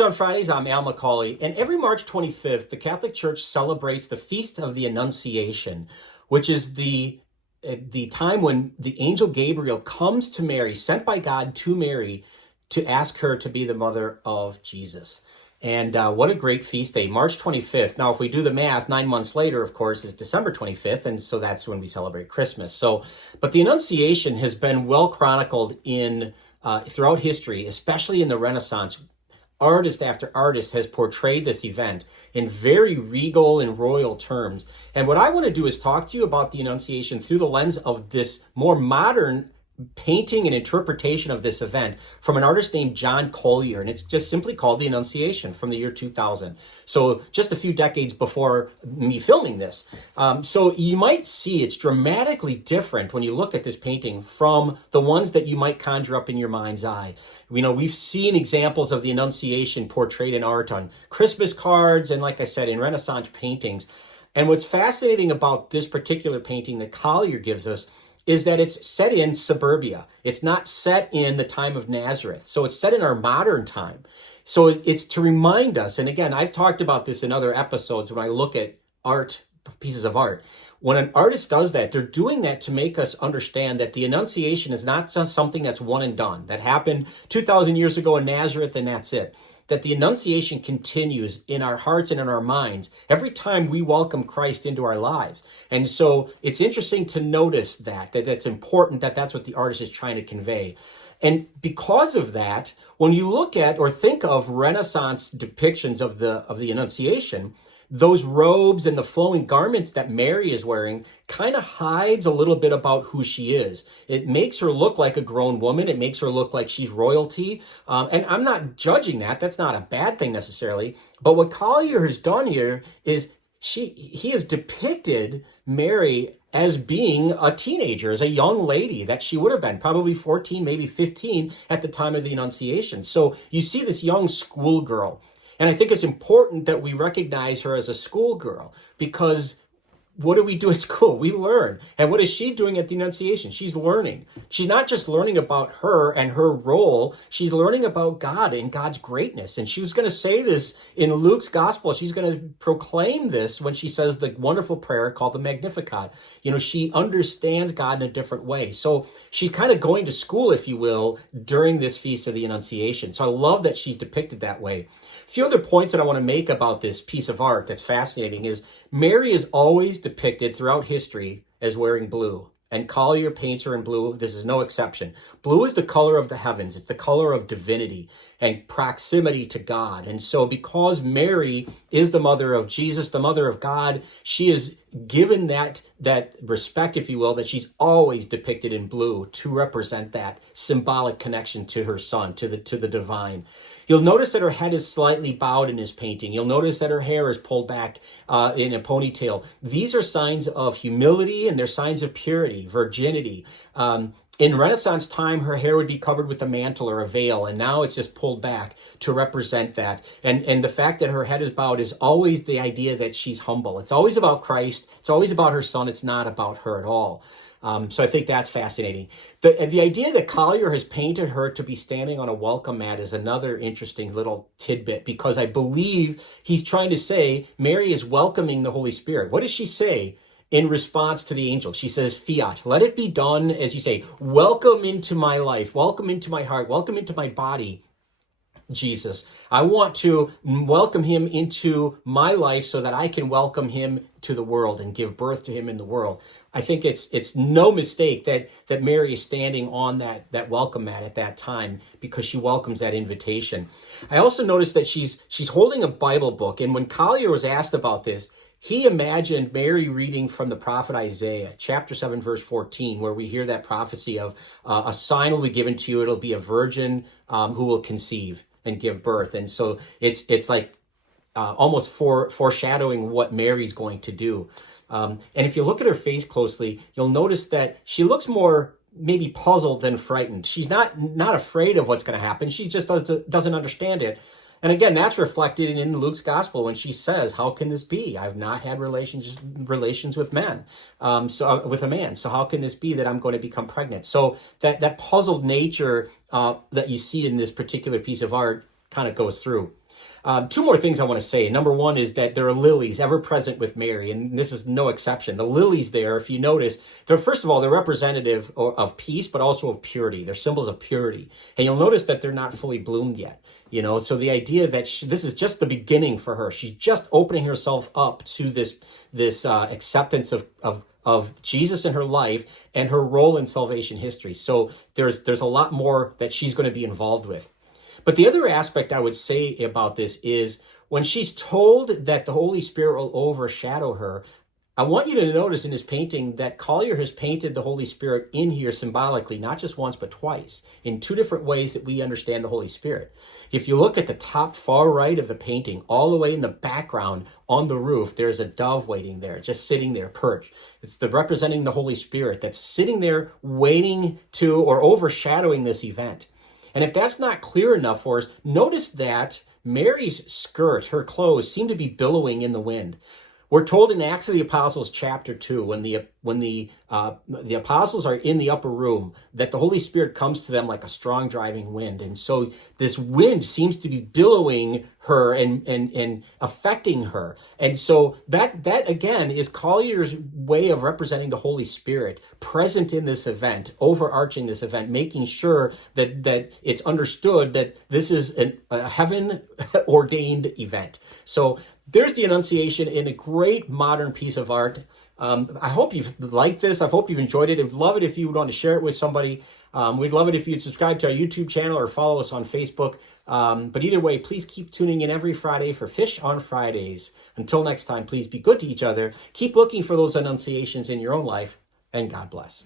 Annunciation on Fridays, I'm Al McCauley, and every March 25th, the Catholic Church celebrates the Feast of the Annunciation, which is the time when the angel Gabriel comes to Mary, sent by God to Mary, to ask her to be the mother of Jesus. And what a great feast day, March 25th. Now, if we do the math, 9 months later, of course, is December 25th, and so that's when we celebrate Christmas. But the Annunciation has been well chronicled in throughout history, especially in the Renaissance. Artist after artist has portrayed this event in very regal and royal terms. And what I want to do is talk to you about the Annunciation through the lens of this more modern painting and interpretation of this event from an artist named John Collier, and it's just simply called The Annunciation from the year 2000. So just a few decades before me filming this. So you might see it's dramatically different when you look at this painting from the ones that you might conjure up in your mind's eye. You know, we've seen examples of the Annunciation portrayed in art on Christmas cards and, like I said, in Renaissance paintings. And what's fascinating about this particular painting that Collier gives us is that it's set in suburbia. It's not set in the time of Nazareth. So it's set in our modern time. So it's to remind us, and again, I've talked about this in other episodes when I look at art, pieces of art. When an artist does that, they're doing that to make us understand that the Annunciation is not just something that's one and done, that happened 2,000 years ago in Nazareth and that's it. That the Annunciation continues in our hearts and in our minds every time we welcome Christ into our lives. And so it's interesting to notice that that's important, that's what the artist is trying to convey. And because of that, when you look at or think of Renaissance depictions of the Annunciation, those robes and the flowing garments that Mary is wearing kind of hides a little bit about who she is. It makes her look like a grown woman. It makes her look like she's royalty. And I'm not judging that. That's not a bad thing necessarily. But what Collier has done here is he has depicted Mary as being a teenager, as a young lady that she would have been, probably 14, maybe 15 at the time of the Annunciation. So you see this young schoolgirl. And I think it's important that we recognize her as a schoolgirl, because what do we do at school? We learn. And what is she doing at the Annunciation? She's learning. She's not just learning about her and her role. She's learning about God and God's greatness. And she's going to say this in Luke's gospel. She's going to proclaim this when she says the wonderful prayer called the Magnificat. You know, she understands God in a different way. So she's kind of going to school, if you will, during this Feast of the Annunciation. So I love that she's depicted that way. A few other points that I want to make about this piece of art that's fascinating is Mary is always depicted throughout history as wearing blue. And Collier paints her in blue. This is no exception. Blue is the color of the heavens. It's the color of divinity and proximity to God. And so because Mary is the mother of Jesus, the mother of God, she is given that respect, if you will, that she's always depicted in blue to represent that symbolic connection to her son, to the divine. You'll notice that her head is slightly bowed in this painting. You'll notice that her hair is pulled back in a ponytail. These are signs of humility, and they're signs of purity, virginity. In Renaissance time, her hair would be covered with a mantle or a veil, and now it's just pulled back to represent that. And the fact that her head is bowed is always the idea that she's humble. It's always about Christ. It's always about her son. It's not about her at all. So I think that's fascinating. The idea that Collier has painted her to be standing on a welcome mat is another interesting little tidbit, because I believe he's trying to say Mary is welcoming the Holy Spirit. What does she say in response to the angel? She says, "Fiat, let it be done," as you say, welcome into my life, welcome into my heart, welcome into my body, Jesus. I want to welcome him into my life so that I can welcome him to the world and give birth to him in the world. I think it's no mistake that Mary is standing on that welcome mat at that time, because she welcomes that invitation. I also noticed that she's holding a Bible book, and when Collier was asked about this, he imagined Mary reading from the prophet Isaiah, chapter 7, verse 14, where we hear that prophecy of a sign will be given to you. It'll be a virgin who will conceive and give birth. And so it's like almost foreshadowing what Mary's going to do. And if you look at her face closely, you'll notice that she looks more maybe puzzled than frightened. She's not afraid of what's going to happen. She just doesn't understand it. And again, that's reflected in Luke's gospel when she says, "How can this be? I've not had relations with men, with a man. So how can this be that I'm going to become pregnant?" So that puzzled nature that you see in this particular piece of art kind of goes through. Two more things I want to say. Number one is that there are lilies ever present with Mary, and this is no exception. The lilies there, if you notice, they're first of all, they're representative of peace, but also of purity. They're symbols of purity. And you'll notice that they're not fully bloomed yet. So the idea that this is just the beginning for her. She's just opening herself up to this acceptance of Jesus in her life and her role in salvation history. So there's a lot more that she's going to be involved with. But the other aspect I would say about this is when she's told that the Holy Spirit will overshadow her, I want you to notice in his painting that Collier has painted the Holy Spirit in here symbolically, not just once, but twice, in two different ways that we understand the Holy Spirit. If you look at the top far right of the painting, all the way in the background on the roof, there's a dove waiting there, just sitting there, perched. It's representing the Holy Spirit that's sitting there waiting to or overshadowing this event. And if that's not clear enough for us, notice that Mary's skirt, her clothes, seem to be billowing in the wind. We're told in Acts of the Apostles chapter 2, when the apostles are in the upper room, that the Holy Spirit comes to them like a strong driving wind. And so this wind seems to be billowing her and affecting her. And so that again is Collier's way of representing the Holy Spirit present in this event, overarching this event, making sure that it's understood that this is a heaven ordained event. So there's the Annunciation in a great modern piece of art. I hope you've liked this. I hope you've enjoyed it. I'd love it if you would want to share it with somebody. We'd love it if you'd subscribe to our YouTube channel or follow us on Facebook. But either way, please keep tuning in every Friday for Fish on Fridays. Until next time, please be good to each other. Keep looking for those annunciations in your own life, and God bless.